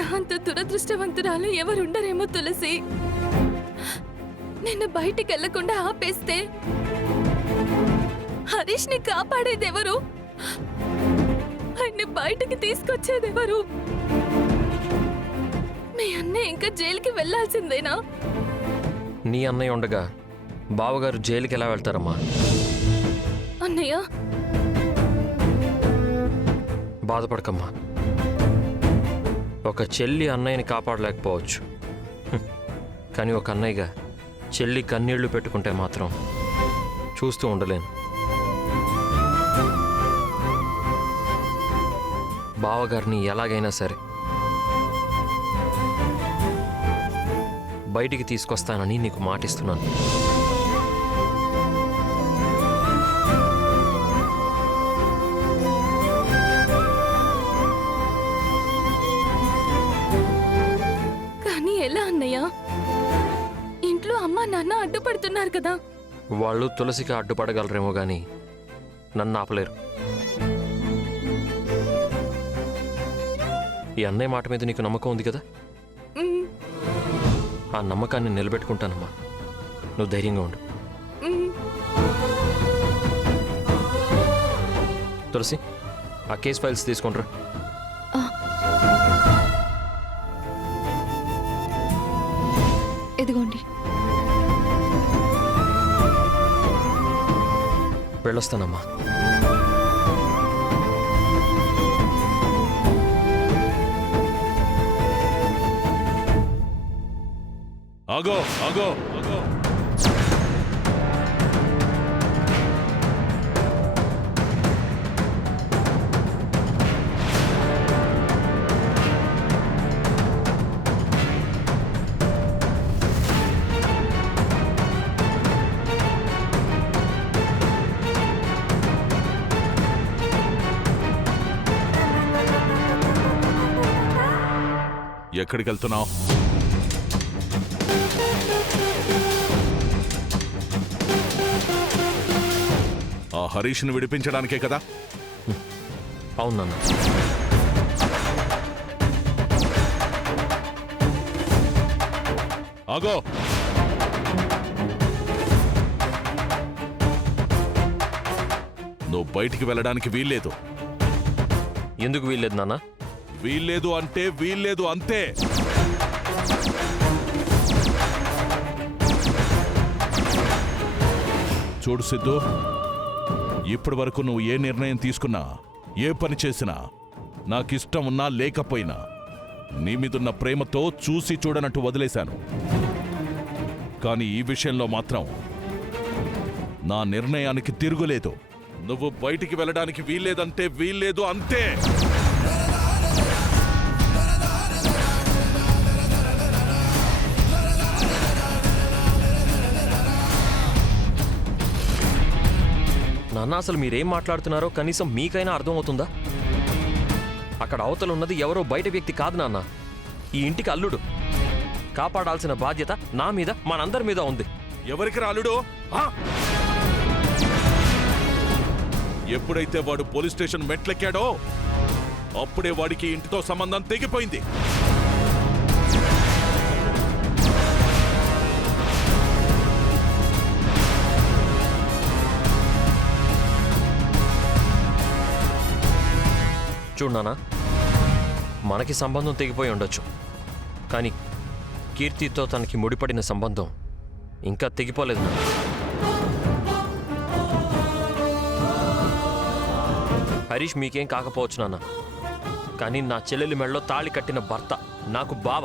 నా అంత దురదృష్టవంతురాలు ఎవరుండరేమో తులసి. నిన్ను బయటికి వెళ్లకుండా ఆపేస్తే హరీష్ ని కాపాడేదెవరు? ఆయన్ని బయటికి తీసుకొచ్చేదెవరు? మీ అన్నయ్య ఇంకా జైలుకి వెళ్లాల్సిందేనా? నీ అన్నయ్య ఉండగా బావగారు జైలుకి ఎలా వెళ్తారమ్మా? అన్నయ్య బాధపడకమ్మా. ఒక చెల్లి అన్నయ్యని కాపాడలేకపోవచ్చు, కానీ ఒక అన్నయ్యగా చెల్లి కన్నీళ్లు పెట్టుకుంటే మాత్రం చూస్తూ ఉండలేను. బావగారిని ఎలాగైనా సరే బయటికి తీసుకొస్తానని నీకు మాటిస్తున్నాను. కానీ ఎలా అన్నయ్య? ఇంట్లో అమ్మా నాన్న అడ్డుపడుతున్నారు కదా. వాళ్ళు తులసికి అడ్డుపడగలరేమో గాని నన్ను ఆపలేరు. ఈ అన్నయ్య మాట మీద నీకు నమ్మకం ఉంది కదా, ఆ నమ్మకాన్ని నిలబెట్టుకుంటానమ్మా. నువ్వు ధైర్యంగా ఉండు. తులసి, ఆ కేస్ ఫైల్స్ తీసుకుంటారా? ఎదిగోండి. వెళ్ళొస్తానమ్మా. ఆగో ఆగో ఆగో. ఎక్కడికి వెళ్తున్నావు? ఆ హరీష్ని విడిపించడానికే కదా? అవునన్నా. ఆగో. నువ్వు బయటికి వెళ్ళడానికి వీల్లేదు. ఎందుకు వీల్లేదు నాన్న? వీల్లేదు అంటే వీల్లేదు అంతే. చూడు సిద్ధు, ఇప్పటి వరకు నువ్వు ఏ నిర్ణయం తీసుకున్నా, ఏ పని చేసినా, నాకిష్టం ఉన్నా లేకపోయినా నీ మీదున్న ప్రేమతో చూసి చూడనట్టు వదిలేశాను. కానీ ఈ విషయంలో మాత్రం నా నిర్ణయానికి తిరుగులేదు. నువ్వు బయటికి వెళ్ళడానికి వీల్లేదంటే వీల్లేదు అంతే. నాన్న, అసలు మీరేం మాట్లాడుతున్నారో కనీసం మీకైనా అర్థమవుతుందా? అక్కడ అవతల ఉన్నది ఎవరో బయట వ్యక్తి కాదు నాన్న, ఈ ఇంటికి అల్లుడు. కాపాడాల్సిన బాధ్యత నా మీద, మనందరి మీద ఉంది. ఎవరికి రాలుడు? ఎప్పుడైతే వాడు పోలీస్ స్టేషన్ మెట్లెక్కాడో అప్పుడే వాడికి ఇంటితో సంబంధం తెగిపోయింది. చూడనా, మనకి సంబంధం తెగిపోయి ఉండొచ్చు, కానీ కీర్తితో తనకి ముడిపడిన సంబంధం ఇంకా తెగిపోలేదు నాన్న. హరీష్ మీకేం కాకపోవచ్చు నాన్న, కానీ నా చెల్లెలి మెడలో తాళి కట్టిన భర్త నాకు బావ.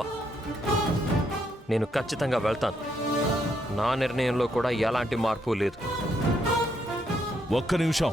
నేను ఖచ్చితంగా వెళ్తాను. నా నిర్ణయంలో కూడా ఎలాంటి మార్పు లేదు. ఒక్క నిమిషం.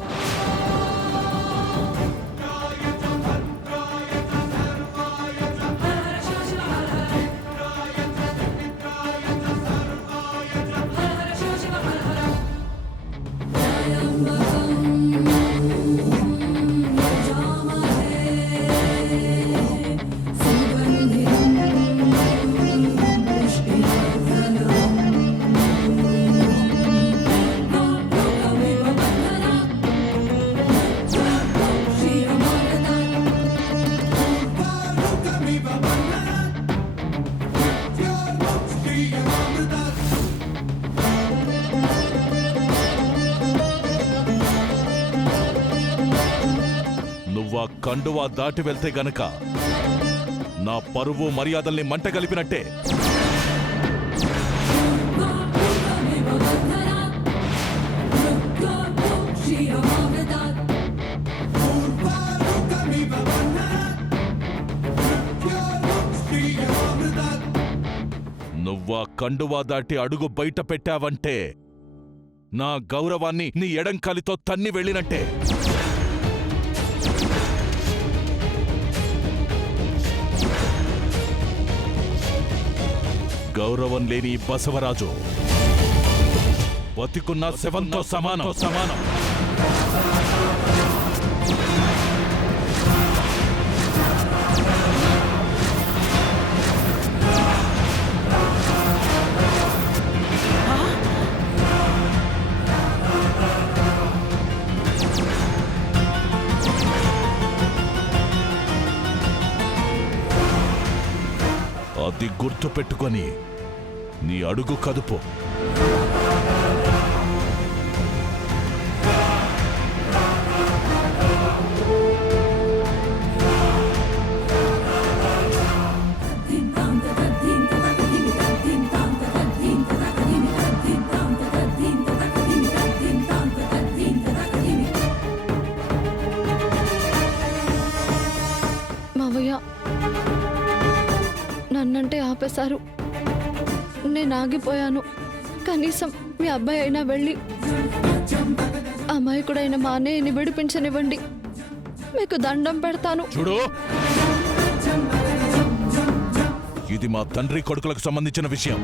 కండువా దాటి వెళ్తే గనక నా పరువు మర్యాదల్ని మంట కలిపినట్టే. నువ్వా కండువా దాటి అడుగు బయట పెట్టావంటే నా గౌరవాన్ని నీ ఎడంకాలితో తన్ని వెళ్ళినట్టే. గౌరవం లేని ఈ బసవరాజు బతికున్న శవంతో సమానం. అది గుర్తు పెట్టుకొని నీ అడుగు కదుపు. మావయ్య నన్నంటే ఆపేశారు. నేను ఆగిపోయాను. కనీసం మీ అబ్బాయి అయినా వెళ్ళి అమాయకుడైన మా అన్నయ్యని విడిపించనివ్వండి. మీకు దండం పెడతాను. చూడు, ఇది మా తండ్రి కొడుకులకు సంబంధించిన విషయం.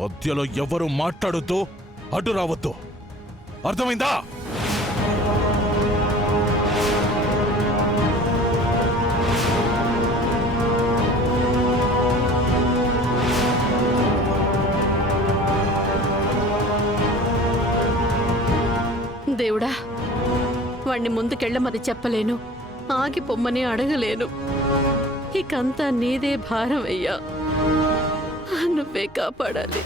మధ్యలో ఎవరు మాట్లాడొద్దు, అడ్డు రావద్దు. అర్థమైందా? దేవుడా, వాణ్ణి ముందుకెళ్ళమని చెప్పలేను, ఆగిపోమ్మని అడగలేను. ఇకంతా నీదే భారం అయ్యా. నువ్వే కాపాడాలి.